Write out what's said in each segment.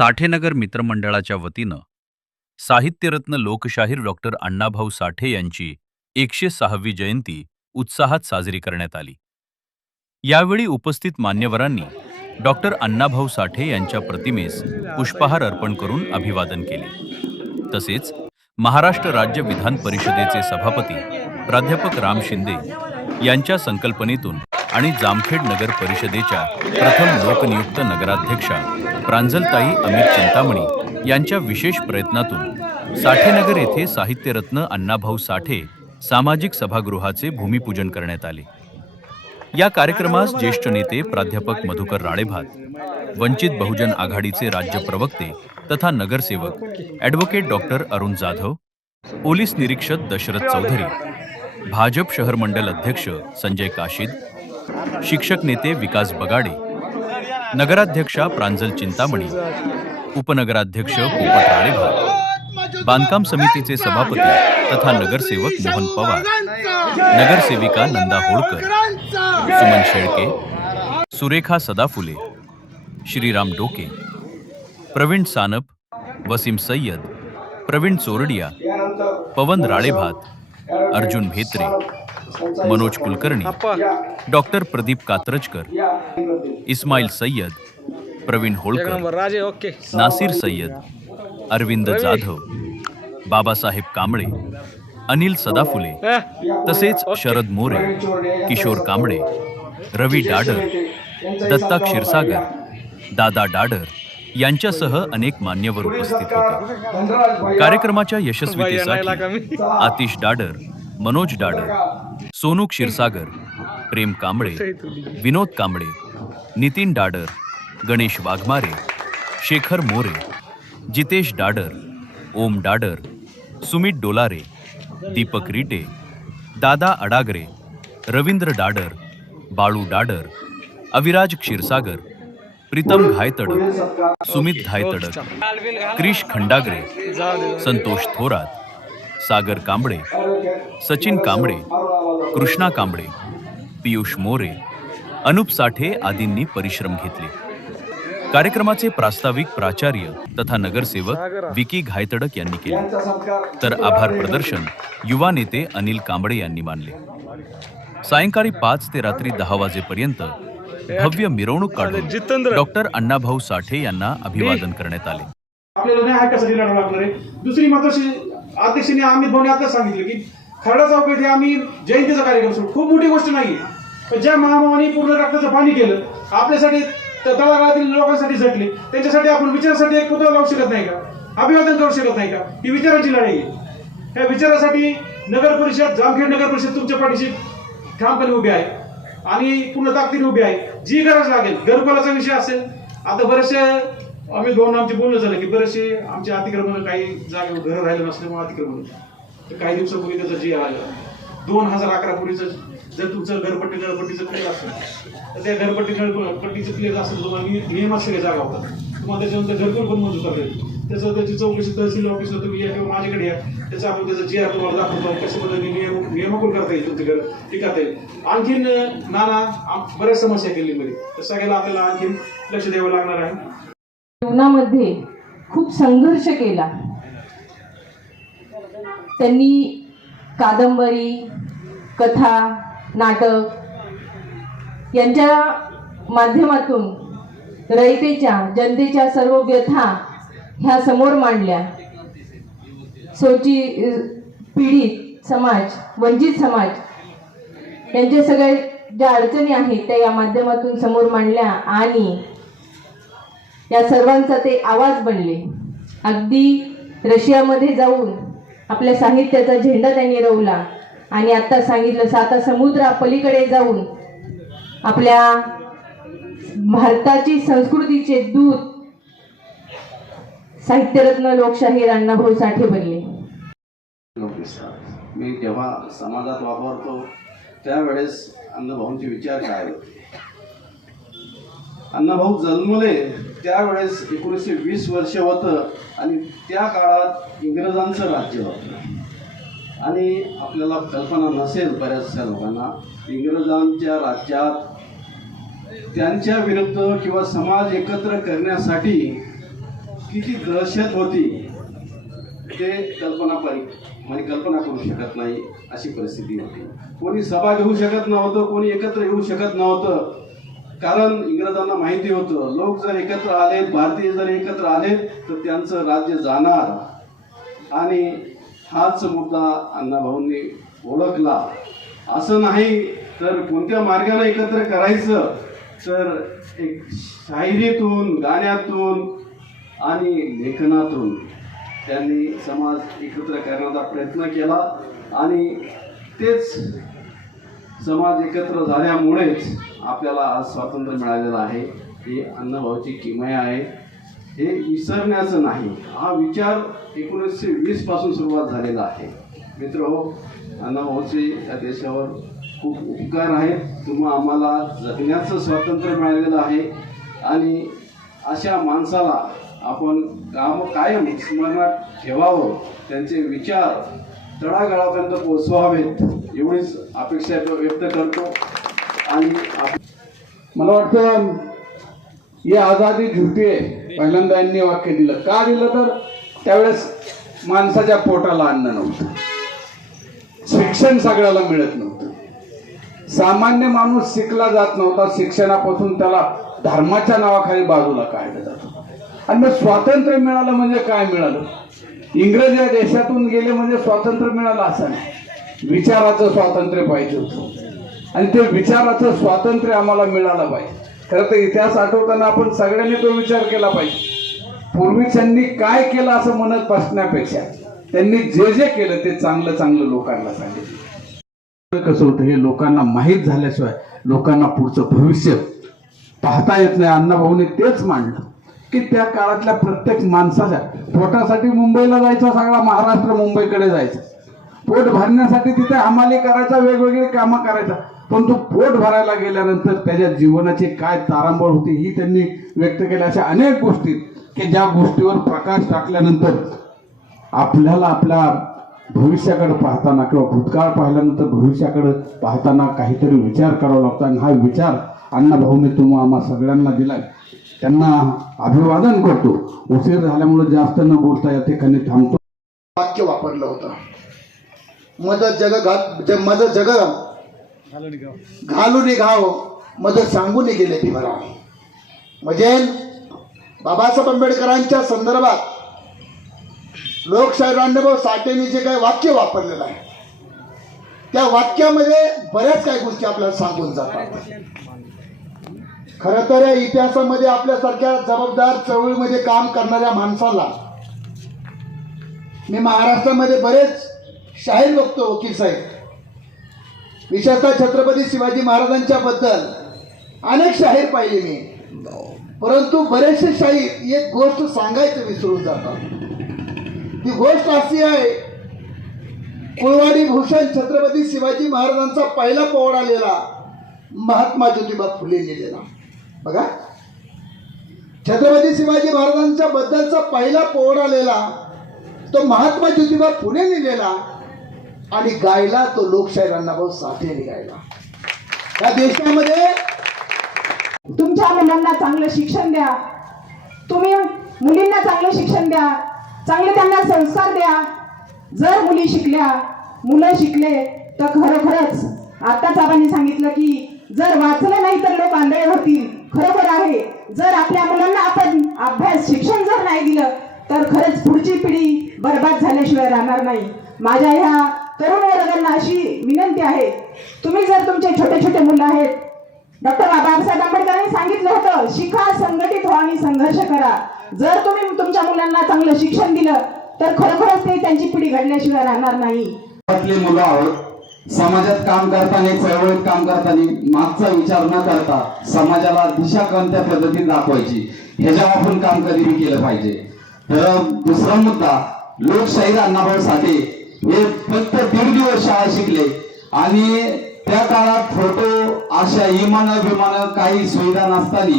साठेनगर मित्रमंडळाच्या वतीनं साहित्यरत्न लोकशाहीर डॉक्टर अण्णाभाऊ साठे यांची 106वी जयंती उत्साहात साजरी करण्यात आली। यावेळी उपस्थित मान्यवरांनी डॉक्टर अण्णाभाऊ साठे यांच्या प्रतिमेस पुष्पहार अर्पण करून अभिवादन केले। तसेच महाराष्ट्र राज्य विधान परिषदेचे सभापती प्राध्यापक राम शिंदे यांच्या संकल्पनेतून आणि जामखेड नगर परिषदेच्या प्रथम लोकनियुक्त नगराध्यक्षा प्रांजलताई अमित चिंतामणी यांच्या विशेष प्रयत्नातून साठेनगर येथे साहित्यरत्न अण्णाभाऊ साठे सामाजिक सभागृहाचे भूमिपूजन करण्यात आले। या कार्यक्रमास ज्येष्ठ नेते प्राध्यापक मधुकर राळेभात, वंचित बहुजन आघाडीचे राज्य प्रवक्ते तथा नगरसेवक advocate doctor Arun Jadhav, police निरीक्षक दशरथ चौधरी, भाजप शहर मंडल अध्यक्ष संजय काशीद, शिक्षक नेते विकास बगाडे, नगराध्यक्षा प्रांजल चिंतामणी, उपनगराध्यक्ष पोपट राळेभात, बांधकाम समितीचे सभापती तथा नगरसेवक मोहन पवार, नगरसेविका नंदा होळकर, सुमन शेळके, सुरेखा सदाफुले, श्रीराम डोके, प्रवीण सानप, वसीम सय्यद, प्रवीण चोरडिया, पवन राळेभात, अर्जुन भेत्रे, मनोज कुलकर्णी, डॉक्टर प्रदीप कात्रजकर, इस्माईल सय्यद, प्रवीण होळकर, नासिर सय्यद, अरविंद जाधव, बाबासाहेब कांबळे, अनिल सदाफुले, तसेच शरद मोरे, किशोर कांबळे, रवी डाडर, दत्ता क्षीरसागर, दादा डाडर यांच्यासह अनेक मान्यवर उपस्थित होते। कार्यक्रमाच्या यशस्वीतेसाठी आतिश डाडर, मनोज डाडर, सोनू क्षीरसागर, प्रेम कांबळे, विनोद कांबळे, नितीन डाडर, गणेश वाघमारे, शेखर मोरे, जितेश डाडर, ओम डाडर, सुमित डोलारे, दीपक रिटे, दादा अडागरे, रवींद्र डाडर, बाळू डाडर, अविराज क्षीरसागर, प्रीतम घायतडक, सुमित घायतडक, क्रिश खंडागरे, संतोष थोरात, सागर कांबळे, सचिन कांबळे, कृष्णा कांबळे, पियुष मोरे, अनुप साठे आदींनी परिश्रम घेतले। कार्यक्रमाचे प्रास्ताविक प्राचार्य तथा नगरसेवक विकी घायतडक यांनी केले, तर आभार प्रदर्शन युवा नेते अनिल कांबळे यांनी मानले। सायंकाळी 5 ते रात्री 10 वाजेपर्यंत भव्य मिरवणूक काढून डॉक्टर अण्णाभाऊ साठे यांना अभिवादन करण्यात आले। आपल्याला न्याय हक्कासाठी लढावं लागणार आहे। दुसरी महत्त्वाची अध्यक्षांनी अमित भाऊने आता सांगितलं की खरडा चौक येथे आम्ही जयंतीचा कार्यक्रम सुरू, खूप मोठी गोष्ट नाही, पण ज्या महामावानी पूर्ण रक्ताचं पाणी केलं, आपल्यासाठी तळागाळातील लोकांसाठी झटले, त्यांच्यासाठी आपण विचारासाठी एक पुतळा लावू शकत नाही का, अभिवादन करू शकत नाही का? ही विचाराची लढाई आहे। त्या विचारासाठी नगर परिषद, जामखेड नगर परिषद तुमच्या पाठीशी ठामपणे उभी आहे आणि पूर्ण ताकदीने उभी आहे। जी गरज लागेल, घरकुलाचा विषय असेल, आता बरेचसे आम्ही दोन आमचे बोलणं झालं की बरेचसे आमचे अतिक्रमण, काही जागे घर राहिलं नसल्यामुळे अतिक्रमण, तर काही दिवसापूर्वी त्याचं जी आलं 2011 पूर्वीचं, जर तुमचं घरपट्टीचं क्लिअर असेल तर त्या घरपट्टीचं क्लिअर असेल, तुम्हाला नियमात सगळे जागा होतात, तुम्हाला त्याच्यानंतर घरकुल पण मंजूर करता येईल। त्याची चौकशी तहसील ऑफिसला तुम्ही या किंवा माझ्याकडे या, त्याचं आपण त्याचं जी आर तुम्हाला दाखवतो, कशा पद्धतीने नियमकुल करता येईल, तुमचं घर टिकता येईल। आणखीन नाना बऱ्याच समस्या केलीमध्ये, तर सगळ्याला आपल्याला आणखीन लक्ष द्यावं लागणार आहे। जीवनामध्ये खूप संघर्ष केला त्यांनी, कादंबरी, कथा, नाटक यांच्या माध्यमातून रयतेच्या, जनतेच्या सर्व व्यथा ह्या समोर मांडल्या। पीडित समाज, वंचित समाज यांच्या सगळ्या ज्या अडचणी आहेत त्या या माध्यमातून समोर मांडल्या आणि या सर्वांचा ते आवाज बनले। अगदी रशियामध्ये जाऊन आपल्या साहित्याचा झेंडा त्यांनी रोवला आणि आता सांगितलं 7 समुद्रा पलीकडे जाऊन आपल्या भारताची संस्कृतीचे दूत साहित्यरत्न लोकशाहीर अण्णाभाऊ साठे बनले। मी जेव्हा समाजात वापरतो त्यावेळेस अण्णाभाऊंचे विचार काय होते। अण्णाभाऊ जन्मले त्यावेळेस 1920 वर्ष होतं आणि त्या काळात इंग्रजांचं राज्य होतं आणि आपल्याला कल्पना नसेल बऱ्याचशा लोकांना, इंग्रजांच्या राज्यात त्यांच्या विरुद्ध किंवा समाज एकत्र करण्यासाठी किती दहशत होती ते कल्पना करू शकत नाही अशी परिस्थिती होती. कोणी सभा घेऊ शकत नव्हतं, कोणी एकत्र येऊ शकत नव्हतं. कारण इंग्रजांना माहिती होतं लोक जर एकत्र आले, भारतीय जर एकत्र आले तर त्यांचं राज्य जाणार. आणि हाच मुद्दा अण्णाभाऊंनी ओळखला. असं नाही तर कोणत्या मार्गाने एकत्र करायचं, तर एक शाहिरीतून, गाण्यातून आणि लेखनातून त्यांनी समाज एकत्र करण्याचा प्रयत्न केला. आणि तेच समाज एकत्र झाल्यामुळेच आपल्याला आज स्वातंत्र्य मिळालेलं आहे. ही अण्णाभाऊची किमया आहे, हे विसरण्याचं नाही. हा विचार 1920 पासून सुरुवात झालेला आहे. मित्रहो, अण्णाभाऊचे या देशावर खूप उपकार आहेत. तुम्हा आम्हाला जगण्याचं स्वातंत्र्य मिळालेलं आहे. आणि अशा माणसाला आपण कायम स्मरणात ठेवावं, त्यांचे विचार तळागाळापर्यंत पोचवावेत एवढीच अपेक्षा व्यक्त करतो. आणि मला वाटतं ही आझादी झुटी आहे, पहिल्यांदा यांनी वाक्य दिलं. का दिलं तर त्यावेळेस माणसाच्या पोटाला अन्न नव्हतं, शिक्षण सगळ्याला मिळत नव्हतं, सामान्य माणूस शिकला जात नव्हता. शिक्षणापासून त्याला धर्माच्या नावाखाली बाजूला काढलं जात होतं. आणि मग स्वातंत्र्य मिळालं म्हणजे काय मिळालं? इंग्रज या देशातून गेले म्हणजे स्वातंत्र्य मिळालं असं नाही. विचाराचं स्वातंत्र्य पाहिजे होतं आणि ते विचाराचं स्वातंत्र्य आम्हाला मिळालं पाहिजे. खरं तर इतिहास आठवताना आपण सगळ्यांनी तो विचार केला पाहिजे. पूर्वीच्यांनी काय केलं असं म्हणत बसण्यापेक्षा त्यांनी जे जे केलं ते चांगलं चांगलं लोकांना सांगितलं. कसं होतं हे लोकांना माहीत झाल्याशिवाय लोकांना पुढचं भविष्य पाहता येत नाही. अण्णाभाऊने तेच मांडलं की त्या काळातल्या प्रत्येक माणसाच्या पोटासाठी मुंबईला जायचा, सगळा महाराष्ट्र मुंबईकडे जायचा. पोट भरण्यासाठी तिथे हमाली करायचा, वेगवेगळी कामं करायचा. पण तो पोट भरायला गेल्यानंतर त्याच्या जीवनाची काय तारांबळ होती ही त्यांनी व्यक्त केल्या. अशा अनेक गोष्टी की ज्या गोष्टीवर प्रकाश टाकल्यानंतर आपल्याला आपल्या भविष्याकडे पाहताना किंवा भूतकाळ पाहिल्यानंतर भविष्याकडे पाहताना काहीतरी विचार करावा लागतो. आणि हा विचार अण्णाभाऊने तुम्हा आम्हा सगळ्यांना दिलाय. त्यांना अभिवादन करतो. उशीर झाल्यामुळे जास्त न बोलता या ठिकाणी थांबतो. वाक्य वापरलं होतं, मज जग घालून घाव मज सांगून गेले ती भरा. म्हणजे बाबासाहेब आंबेडकरांच्या संदर्भात लोकशाहीर अण्णाभाऊ साठेंनी जे काही वाक्य वापरलेलं आहे त्या वाक्यामध्ये बऱ्याच काही गोष्टी आपल्याला सांगून जातात. खरं तर या इतिहासामध्ये आपल्यासारख्या जबाबदार चळवळीमध्ये काम करणाऱ्या माणसाला मी महाराष्ट्रामध्ये बरेच शाहीर बघतो, वकील साहेब, विशेषतः छत्रपती शिवाजी महाराजांच्या बद्दल अनेक शाहीर पाहिले मी. परंतु बरेचसे शाहीर एक गोष्ट सांगायचं विसरून जातात. ती गोष्ट अशी आहे, कुळवाडी भूषण छत्रपती शिवाजी महाराजांचा पहिला पोवाडा लिहिला महात्मा ज्योतिबा फुले लिहिलेला. बघा, छत्रपती शिवाजी महाराजांच्या बद्दलचा पहिला पोवाडा लिहिला तो महात्मा ज्योतिबा फुले लिहिलेला आणि गायला तो लोकशाहीर अण्णाभाऊ साठेने गायला. या देशामध्ये तुमच्या मुलांना चांगलं शिक्षण द्या, तुम्ही मुलींना चांगलं शिक्षण द्या, चांगले त्यांना संस्कार द्या. जर मुली शिकल्या, मुलं शिकले तर खरोखरच आताच आबांनी सांगितलं की जर वाचलं नाही तर लोक आंधळे होतील. खरोखर आहे. जर आपल्या मुलांना आपण अभ्यास शिक्षण जर नाही दिलं तर खरंच पुढची पिढी बर्बाद झाल्याशिवाय राहणार नाही. माझ्या ह्या तरुण वर्गांना अशी विनंती आहे, तुम्ही जर तुमचे छोटे छोटे मुलं आहेत, डॉक्टर बाबासाहेब आंबेडकरांनी सांगितलं होतं शिका, संघटित व्हा आणि संघर्ष करा. जर तुम्ही तुमच्या मुलांना चांगलं शिक्षण दिलं तर खरोखरच ते त्यांची पिढी घडल्याशिवाय राहणार नाही. आपली मुलं आहोत, समाजात काम करताना, चळवळीत काम करताना मागचा विचार न करता समाजाला दिशा कोणत्या पद्धतीने दाखवायची ह्याच्यावर आपण काम कधी केलं पाहिजे. तर दुसरा मुद्दा, लोकशाहीर अण्णाभाऊ साठे हे फक्त 1.5 दिवस शाळा शिकले आणि त्या काळात फोटो अशा विमानं काही सुविधा नसताना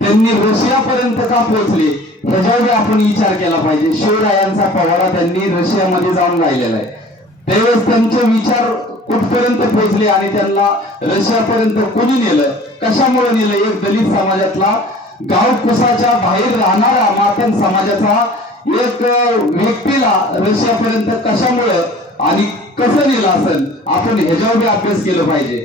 त्यांनी रशियापर्यंत का पोहोचले ह्याच्यावर आपण विचार केला पाहिजे. शिवरायांचा पोवाडा त्यांनी रशियामध्ये जाऊन गायलेला आहे. त्यावेळेस त्यांचे विचार कुठपर्यंत पोहोचले आणि त्यांना रशियापर्यंत कोणी नेलं, कशामुळे नेलं? एक दलित समाजातला गाव कुसाच्या बाहेर राहणारा मातंग समाजाचा एक व्यक्तीला रशियापर्यंत कशामुळं आणि कसं नेलं असेल आपण ह्याच्यावर अभ्यास केला पाहिजे.